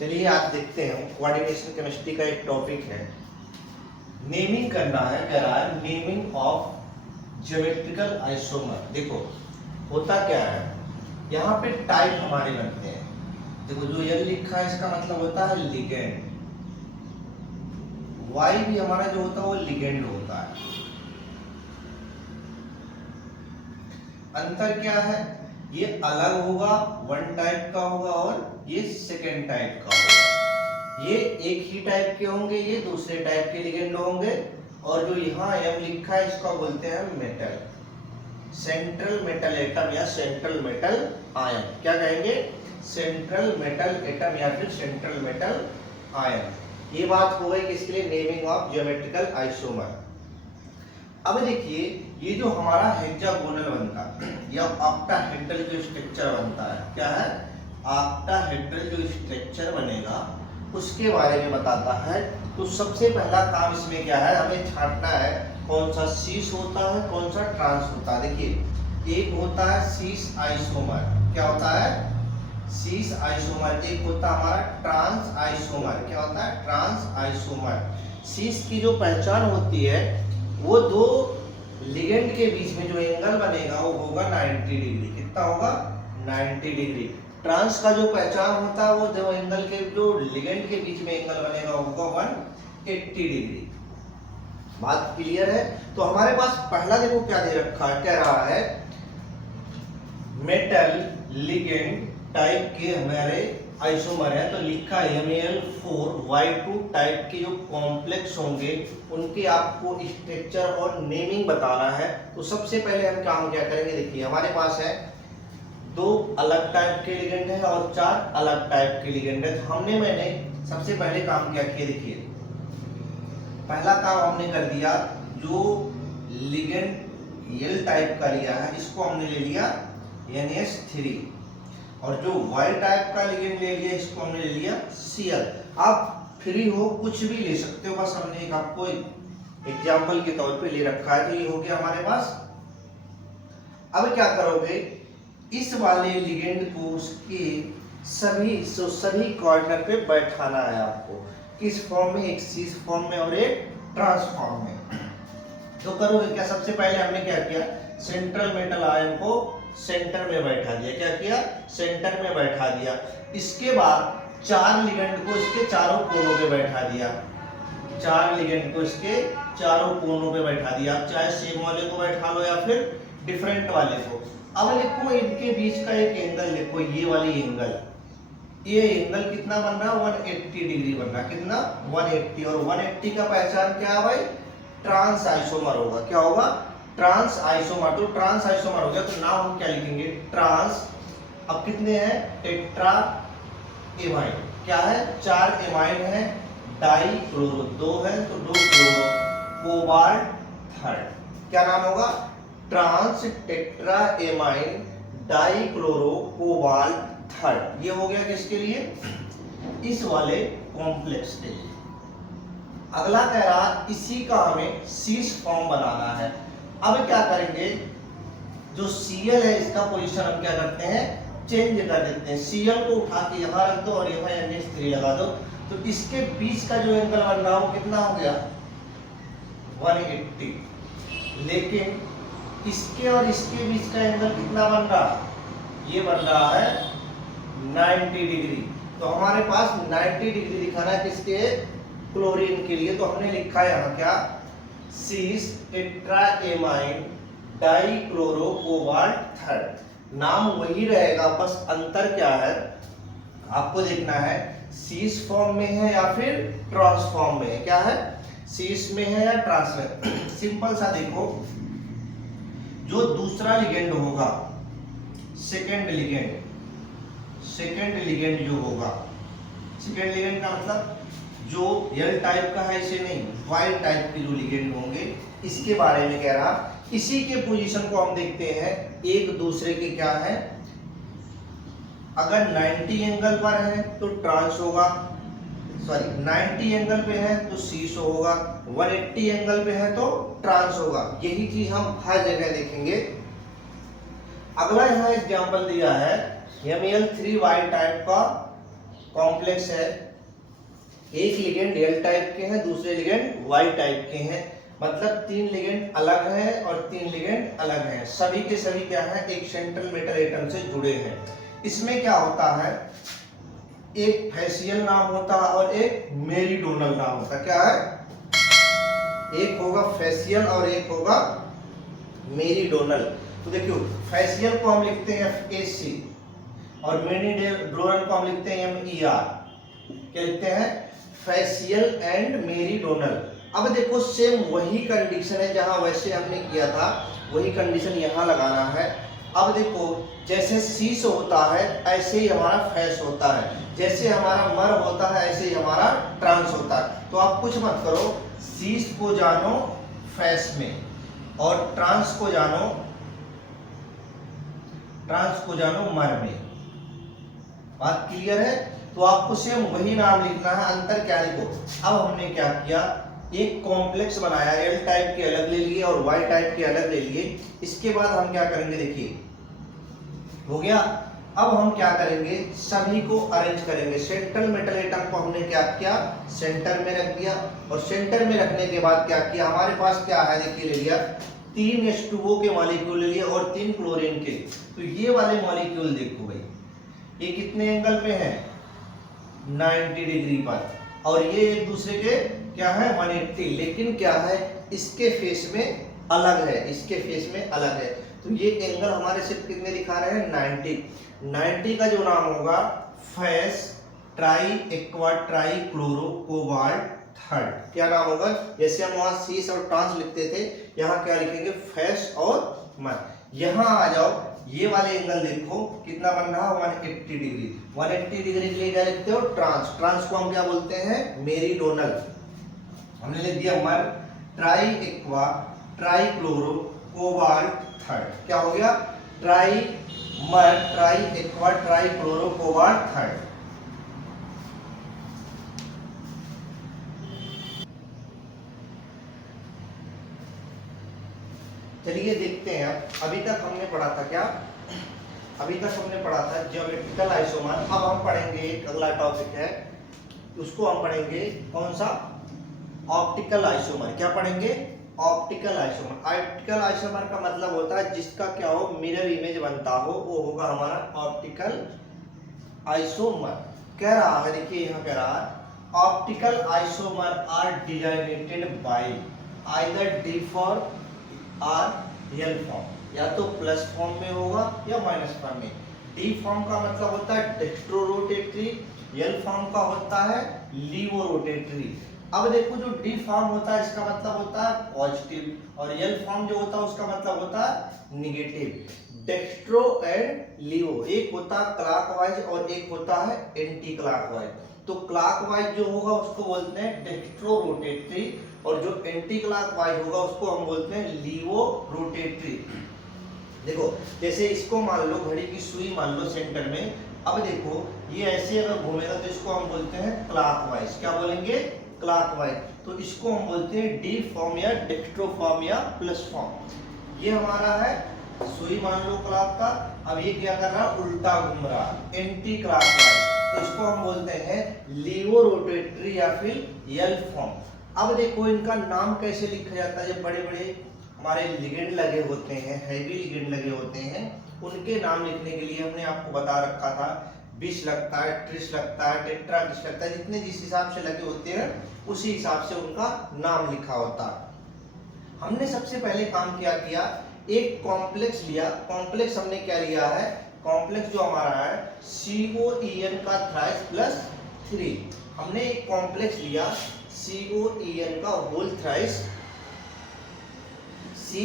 चलिए आज देखते हैं कोऑर्डिनेशन केमिस्ट्री का एक टॉपिक है। नेमिंग करना है, कह रहा है नेमिंग ऑफ ज्योमेट्रिकल आइसोमर। देखो होता क्या है, यहाँ पे टाइप हमारे बनते हैं। देखो जो ये लिखा है इसका मतलब होता है लिगेंड। वाई भी हमारा जो होता है वो लिगेंड होता है। अंतर क्या है, ये अलग होगा, वन टाइप का होगा और ये सेकेंड टाइप का होगा। ये एक ही टाइप के होंगे, ये दूसरे टाइप के लिगेंड होंगे। और जो यहाँ एम लिखा है इसको बोलते हैं मेटल, सेंट्रल मेटल एटम या सेंट्रल मेटल आयन। क्या कहेंगे, सेंट्रल मेटल एटम या फिर सेंट्रल मेटल आयन। ये बात हो गई किसके लिए, नेमिंग ऑफ ज्योमेट्रिकल आइसोमर। अब देखिए ये जो हमारा हेक्सागोनल बनता है या ऑक्टाहेड्रल जो स्ट्रक्चर बनता है, क्या है, ऑक्टाहेड्रल जो स्ट्रक्चर बनेगा उसके बारे में बताता है। तो सबसे पहला काम इसमें क्या है, हमें छांटना है कौन सा सीस होता है, कौन सा ट्रांस होता है। देखिए एक होता है सीस आइसोमर, क्या होता है, सीस आइसोमर। एक होता है हमारा ट्रांस आइसोमर, क्या होता है, ट्रांस आइसोमर। सीस की जो पहचान होती है वो दो लिगेंड के बीच में जो एंगल बनेगा वो होगा 90 डिग्री। कितना होगा, 90 डिग्री। ट्रांस का जो पहचान होता है वो दो एंगल के जो लिगेंड के बीच में एंगल बनेगा वो होगा 180 डिग्री। बात क्लियर है। तो हमारे पास पहला देखो क्या दे रखा है, कह रहा है मेटल लिगेंड टाइप के हमारे आइसोमर है। तो लिखा है MAl4Y2 टाइप के जो कॉम्प्लेक्स होंगे उनके आपको स्ट्रक्चर और नेमिंग बताना है। तो सबसे पहले हम काम क्या करेंगे, देखिए हमारे पास है दो अलग टाइप के लिगेंड है और चार अलग टाइप के लिगेंड है। तो मैंने सबसे पहले काम क्या किया, देखिए पहला काम हमने कर दिया, जो लिगेंड एल टाइप का लिया है इसको हमने ले लिया NH3 और जो वाई टाइप का लिगेंड ले लिया इसको हमने ले लिया Cl। आप फ्री हो कुछ भी ले सकते हो, बस हमने एक आपको एग्जांपल के तौर पे ले रखा है। तो ये हो गया हमारे पास। अब क्या करोगे, इस वाले लिगेंड को उसके सभी कॉर्नर पे बैठाना है आपको। किस फॉर्म में, एक सीस फॉर्म में और एक ट्रांस फॉर्म में। तो करोगे क्या, सबसे पहले हमने क्या किया, सेंट्रल मेटल आयन को सेंटर में बैठा दिया। क्या किया, सेंटर में बैठा दिया। इसके बाद चार लिगेंड को इसके चारों कोनों पे बैठा दिया। चार लिगेंड को इसके चारों कोनों पे बैठा दिया। आप चाहे सेम वाले को बैठा लो या फिर डिफरेंट वाले को। अब लिखो इनके बीच का एक एंगल लिखो, ये वाली एंगल, ये एंगल कितना बन रहा है, 180 डिग्री बन रहा है। कितना, 180। और 180 का पहचान क्या है भाई, ट्रांस आइसोमर होगा। क्या होगा, ट्रांस आइसोमर। तो ट्रांस आइसोमर हो गया। तो नाम हम क्या लिखेंगे, ट्रांस। अब कितने हैं, टेट्रा एमाइन। क्या है, 4 एमाइन है। डाई क्लोरो 2 है तो 2 क्लोरो, कोबाल्ट थर्ड। क्या नाम होगा, trans tetra amine die chloro cobalt third. ये हो गया किसके लिए, इस वाले कॉम्प्लेक्स के लिए। अगला कह रहा इसी का हमें सीस फॉर्म बनाना है। अब क्या करेंगे, जो Cl है इसका पोजीशन हम क्या करते हैं, चेंज कर देते हैं। Cl को उठा के यहाँ रख दो और यहाँ NH3 लगा दो। तो इसके बीच का जो एंगल बन रहा है कितना हो गया, 180। लेकिन इसके और इसके बीच का एंगल कितना बन रहा, ये बन रहा है 90 डिग्री। तो हमारे पास 90 डिग्री दिखाना है किसके, क्लोरीन के लिए। तो हमने लिखा है यहाँ क्या, cis tetra amine die chloro cobalt third. नाम वही रहेगा, बस अंतर क्या है आपको देखना है, सीस फॉर्म में है या फिर ट्रांस फॉर्म में है। क्या है, सीस में है या ट्रांस में। सिंपल सा देखो, जो दूसरा लिगेंड होगा, सेकेंड लिगेंड जो होगा, सेकेंड लिगेंड का मतलब जो एल टाइप का है इसे नहीं, वाई टाइप के जो लिगेंड होंगे इसके बारे में कह रहा। इसी के पोजीशन को हम देखते हैं, एक दूसरे के क्या है, अगर 90 एंगल पर है तो ट्रांस होगा, सॉरी 90 एंगल पे है तो सीस होगा, 180 एंगल पे है तो ट्रांस होगा। यही चीज हम हर जगह देखेंगे। अगला यहाँ एग्जांपल दिया है MAl3Y टाइप का कॉम्प्लेक्स है, एक लिगेंड एल टाइप के हैं, दूसरे लिगेंड वाई टाइप के हैं, मतलब 3 लिगेंड अलग है और 3 लिगेंड अलग हैं। सभी के सभी क्या है, एक सेंट्रल मेटल एटम से जुड़े हैं। इसमें क्या होता है, एक फैसियल नाम होता है और एक मेरीडोनल नाम होता है। क्या है, एक होगा फैसियल और एक होगा मेरीडोनल। तो देखियो, फैसियल को हम लिखते हैं FAC और मेरीडोनल को हम लिखते हैं MER। क्या लिखते हैं, फैसियल एंड मेरीडोनल। अब देखो सेम वही कंडीशन है जहां वैसे हमने किया था, वही कंडीशन यहां लगाना है। अब देखो, जैसे शीश होता है ऐसे ही हमारा फैस होता है, जैसे हमारा मर होता है ऐसे ही हमारा ट्रांस होता है। तो आप कुछ मत करो, शीश को जानो फैस में और ट्रांस को जानो मर में। बात क्लियर है? तो आपको सेम वही नाम लिखना है, अंतर क्या लिखो। अब हमने क्या किया, एक कॉम्प्लेक्स बनाया, एल टाइप के अलग ले लिए और वाई टाइप के अलग ले लिए। इसके बाद हम क्या करेंगे, देखिए हो गया। अब हम क्या करेंगे, सभी को अरेंज करेंगे। सेंट्रल मेटल एटम को हमने क्या किया, सेंटर में रख दिया और सेंटर में रखने के बाद क्या किया, हमारे पास क्या है, देखिए ले लिया 3 H2O के मॉलिक्यूल ले लिए और 3 क्लोरीन के। तो ये वाले मॉलिक्यूल देखो भाई, ये कितने एंगल पे है, 90 डिग्री पर, और ये एक दूसरे के क्या है 180, लेकिन क्या है इसके फेस में अलग है, इसके फेस में अलग है। तो ये एंगल हमारे सिर्फ कितने दिखा रहे हैं, 90 का जो नाम होगा face try aqua try chloro cobalt third. क्या नाम होगा, जैसे हम वहां सीस और ट्रांस लिखते थे, यहाँ क्या लिखेंगे, फेस और मर। यहाँ आ जाओ, ये वाले एंगल देखो कितना बन रहा है, 180 डिग्री। 180 डिग्री के लिए क्या लिखते हो, ट्रांस। ट्रांस को हम क्या बोलते हैं, मेरीडोनल। हमने लिख दिया मर try aqua try chloro cobalt third. क्या हो गया, ट्राई मर try aqua try chloro cobalt third. चलिए देखते हैं। अभी तक हमने पढ़ा था क्या, अभी तक हमने पढ़ा था ज्योमेट्रिकल आइसोमर। अब हम पढ़ेंगे एक अगला टॉपिक है, उसको हम पढ़ेंगे कौन सा, ऑप्टिकल आइसोमर। क्या पढ़ेंगे, ऑप्टिकल आइसोमर। ऑप्टिकल आइसोमर का मतलब होता है जिसका क्या हो, मिरर इमेज बनता हो, वो होगा हमारा ऑप्टिकल आइसोमर। कह रहा है, देखिए यहाँ कह रहा है optical isomer are designated by either D form or L form, या तो प्लस फॉर्म में होगा या माइनस फॉर्म में। डी फॉर्म का मतलब होता है डेक्स्ट्रोरोटेटरी, एल फॉर्म का होता है लीवोरोटेटरी। अब देखो, जो डी फॉर्म होता है इसका मतलब होता है पॉजिटिव, और एल फॉर्म जो होता है उसका मतलब होता है निगेटिव। डेक्स्ट्रो एंड लीवो, एक होता है क्लॉकवाइज और एक होता है एंटी क्लॉकवाइज। तो क्लॉकवाइज जो होगा उसको बोलते हैं डेक्स्ट्रो रोटेटरी, और जो एंटी क्लॉकवाइज होगा उसको हम बोलते हैं लीवो रोटेटरी। देखो, जैसे इसको मान लो, घड़ी की सुई मान लो सेंटर में। अब देखो, ये ऐसे अगर घूमेगा तो इसको हम बोलते हैं क्लॉकवाइज। क्या बोलेंगे, क्लॉकवाइज। तो इसको हम बोलते हैं डी फॉर्म या डेक्स्ट्रो फॉर्म या प्लस फॉर्म। ये हमारा है सुई मान लो क्लॉक का। अब ये क्या कर रहा है, उल्टा घूम रहा, एंटी क्लॉकवाइज। तो इसको हम बोलते हैं लीवो रोटेटरी या फिर एल फॉर्म। अब देखो, इनका नाम कैसे लिखा जाता है, जब बड़े बड़े हमारे लिगेंड लगे होते हैं, हैवी लिगेंड लगे होते हैं, उनके नाम लिखने के लिए हमने आपको बता रखा था, बिस लगता है, ट्रिस लगता है, टेट्राबिस लगता है, जितने जिस हिसाब से लगे होते हैं उसी हिसाब से उनका नाम लिखा होता है। हमने सबसे पहले काम क्या किया, एक कॉम्प्लेक्स लिया। कॉम्प्लेक्स हमने क्या लिया है, कॉम्प्लेक्स जो हमारा है COEN का थ्राइस प्लस 3। हमने एक कॉम्प्लेक्स लिया COEN का होल थ्राइस C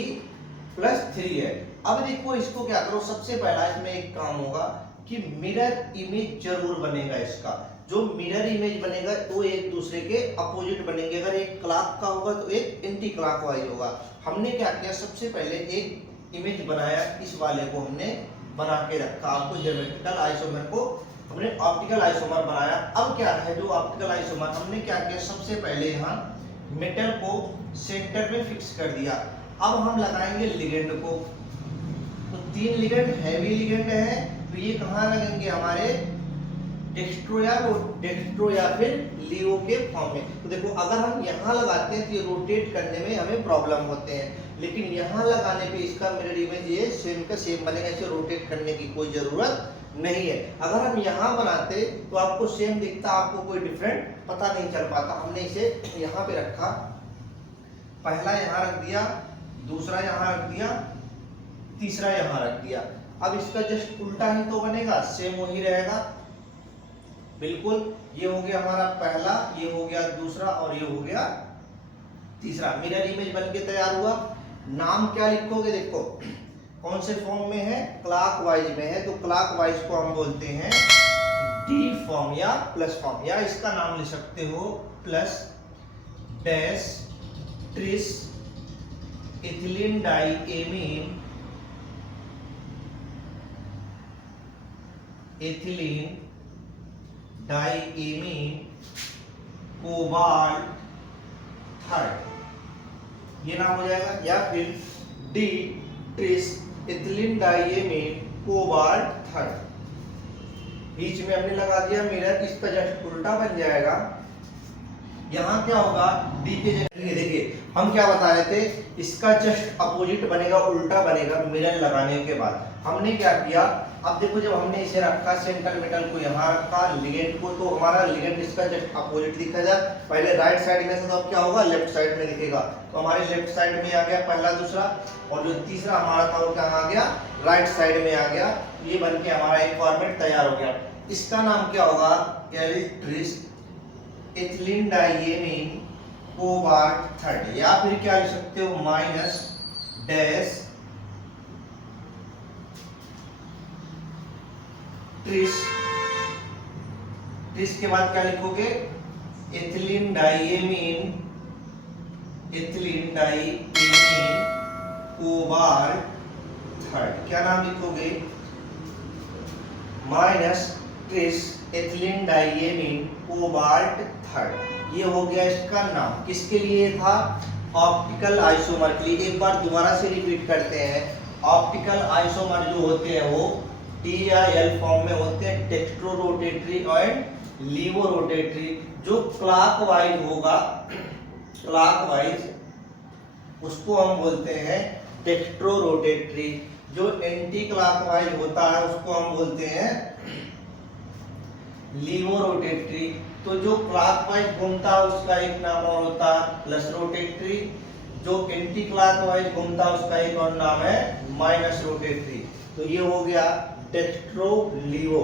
प्लस 3 है। अब देखो, इसको क्या करो, सबसे पहला इसमें एक काम होगा कि मिरर इमेज जरूर बनेगा। इसका जो मिरर इमेज बनेगा वो एक दूसरे के अपोजिट बनेंगे। अगर एक क्लॉक का होगा तो एक एंटी क्लॉकवाइज होगा। हमने क्या किया, सबसे पहले एक इमेज बनाया, इस वाले को हमने बना के रखा। आपको ज्योमेट्रिकल आइसोमर को हमने ऑप्टिकल आइसोमर बनाया। अब क्या है, जो ऑप्टिकल आइसोमर हमने क्या किया, सबसे पहले यहाँ मेटल को सेंटर में फिक्स कर दिया। अब हम लगाएंगे लिगेंड को। तो 3 लिगेंड हैवी लिगेंड है, तो ये कहाँ लगेंगे, हमारे डेक्स्ट्रो या फिर लियो के फॉर्म में। तो देखो अगर हम यहाँ लगाते हैं तो ये रोटेट करने में हमें प्रॉब्लम होते हैं, लेकिन यहाँ लगाने पे इसका मिरर इमेज ये सेम का सेम बनेगा, इसे रोटेट करने की कोई जरूरत नहीं है। अगर हम यहाँ बनाते तो आपको सेम दिखता, आपको कोई डिफरेंट पता नहीं चल पाता। हमने इसे यहाँ पे रखा, पहला यहाँ रख दिया, दूसरा यहाँ रख दिया, तीसरा यहाँ रख दिया। अब इसका जस्ट उल्टा ही तो बनेगा, सेम वही रहेगा बिल्कुल। ये हो गया हमारा पहला, ये हो गया दूसरा और ये हो गया तीसरा। मिरर इमेज बनके तैयार हुआ। नाम क्या लिखोगे, देखो कौन से फॉर्म में है, क्लॉकवाइज में है, तो क्लॉकवाइज को हम बोलते हैं डी फॉर्म या प्लस फॉर्म, या इसका नाम लिख सकते हो plus dash tris ethylene diamine ethylenediamine cobalt third, ये नाम हो जाएगा। या फिर D tris ethylene diamine cobalt third, बीच में हमने लगा दिया मिरर, इसका जस्ट उल्टा बन जाएगा। यहाँ क्या होगा, डी के जगह देखिए हम क्या बता रहे थे, इसका जस्ट अपोजिट बनेगा, उल्टा बनेगा मिरर लगाने के बाद। हमने क्या किया, अब देखो जब हमने इसे रखा सेंट्रल मेटल को यहाँ रखा, लिगेंड को, तो हमारा लिगेंड इसका जस्ट अपोजिट दिखा जाए। पहले राइट साइड में से तो अब क्या होगा, लेफ्ट साइड में दिखेगा, तो हमारे लेफ्ट साइड में आ गया पहला दूसरा, और जो तीसरा हमारा था वो कहाँ आ गया, राइट साइड में आ गया। ये बन के हमारा एक फॉर्मेट तैयार हो गया। इसका नाम क्या होगा, tris ethylene diamine cobalt third, या फिर क्या लिख सकते हो माइनस डैश ट्रिस, ट्रिस के बाद क्या लिखोगे, इथिलीन डाइएमीन कोबाल्ट थर्ड, क्या नाम लिखोगे, minus tris ethylene diamine cobalt third. ये हो गया इसका नाम। किसके लिए था, ऑप्टिकल आइसोमर के लिए। एक बार दोबारा से रिपीट करते हैं, ऑप्टिकल आइसोमर जो होते हैं वो टी या एल फॉर्म में होते हैं, डेक्स्ट्रो रोटेटरी और लीवो रोटेटरी। जो क्लॉकवाइज होगा, क्लॉकवाइज उसको हम बोलते हैं डेक्स्ट्रो रोटेटरी, जो एंटी क्लॉकवाइज होता है उसको हम बोलते हैं लीवो रोटेटरी। तो जो क्लॉकवाइज घूमता है उसका एक नाम और होता है प्लस रोटेटरी, जो एंटी क्लॉकवाइज घूमता है उसका एक और नाम है माइनस रोटेटरी। तो ये हो गया डेक्स्ट्रो लीवो।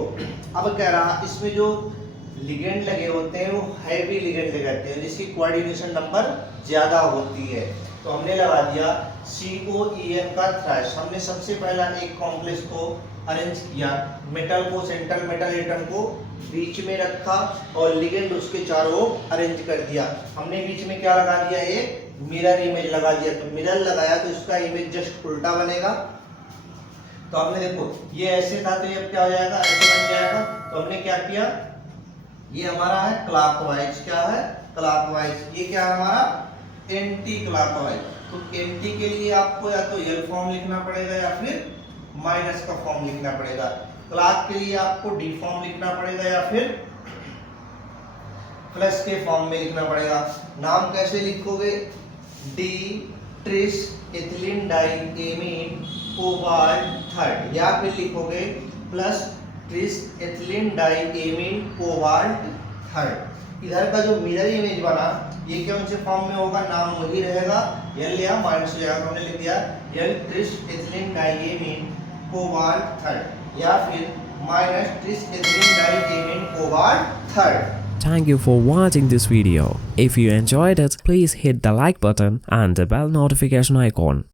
अब कह रहा इसमें जो लिगेंड लगे होते हैं वो हैवी लिगेंड लगाते हैं, जिसकी कोऑर्डिनेशन नंबर ज्यादा होती है। तो हमने लगा दिया COEN का थ्राइस। हमने सबसे पहला एक कॉम्प्लेक्स को अरेंज किया, मेटल को, सेंट्रल मेटल एटम को बीच में रखा और लिगेंड उसके चारों ओर अरेंज कर दिया। हमने बीच में क्या लगा दिया, एक मिरर इमेज लगा दिया। तो मिरर लगाया तो इसका इमेज जस्ट उल्टा बनेगा। तो हमने देखो ये ऐसे था तो ये क्या हो जाएगा, ऐसे बन जाएगा। तो हमने क्या किया, ये हमारा है क्लॉकवाइज, क्या है क्लॉकवाइज, ये क्या है हमारा एंटी क्लॉकवाइज। तो एंटी के लिए आपको या तो एल फॉर्म लिखना पड़ेगा या फिर माइनस का फॉर्म लिखना पड़ेगा। क्लॉक के लिए आपको डी फॉर्म लिखना पड़ेगा या फिर प्लस के फॉर्म में लिखना पड़ेगा। नाम कैसे लिखोगे, D tris ethylene diamine cobalt third, या फिर लिखोगे plus tris ethylene diamine cobalt third. इधर का जो मिरर इमेज बना ये कौन से फॉर्म में होगा, नाम वही रहेगा, एल या माइनस हो जाएगा। हमने लिख दिया L tris ethylene diamine cobalt third, या फिर minus tris ethylene diamine cobalt third. Thank you for watching this video. If you enjoyed it, please hit the like button and the bell notification icon.